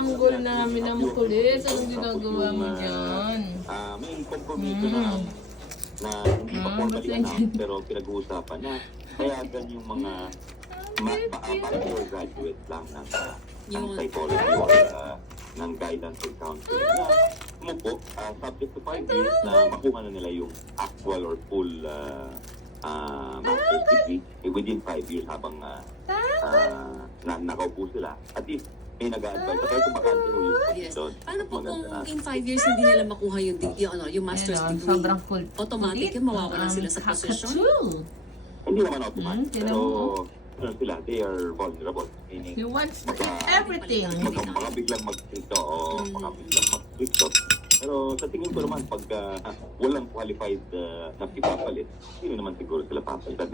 Tinatanggol namin ang kulit. Anong ginagawa mo dyan? May kompromiso na hindi pa formally announced pero pinag-uusapan na payagan yung mga parang graduate lang ng psychology or ng guidance or counseling na umupo subject to 5 years na makuha na nila yung actual or full master's degree within 5 years habang nakaupo sila. At least may nag-a-advise kaya kung bakante mo yung position. Paano po kung in 5 years hindi nila makuha yung master's degree? Sobrang full. Automatic yung mawawalan sila sa posisyon? Hindi naman automatic. Pero sila, they are vulnerable. Meaning, He wants to eat everything. baka biglang mag-stricto o baka biglang mag-stricto. Pero sa tingin ko naman, pagka walang qualified na ipapalit, hindi naman siguro sila papalitan.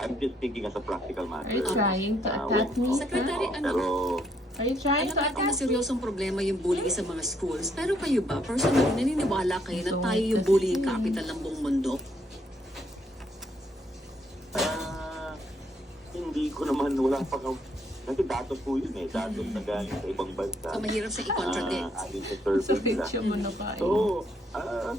I'm just thinking as a practical matter. Are you trying to attack me? Secretary, Pero, Are you trying alam to natin na attack me? seryosong problema yung bullying sa mga schools. Pero kayo ba, personally, naniniwala kayo na tayo yung bullying capital ng buong mundo? hindi ko naman, wala pa kasi datos po yun datos na galing sa ibang bansa. So, mahirap siya i-contradict. Ayon sa survey nila. mo na kain. So,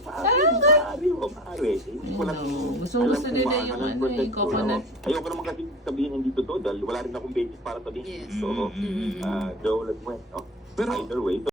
maaari. Hindi ko lang Gusto nila yung ano, yung coconut. Ayoko naman kasi sabihin hindi totoo dahil wala rin akong basis para sabihin. Yes. So, Joe, let's win. Pero either way,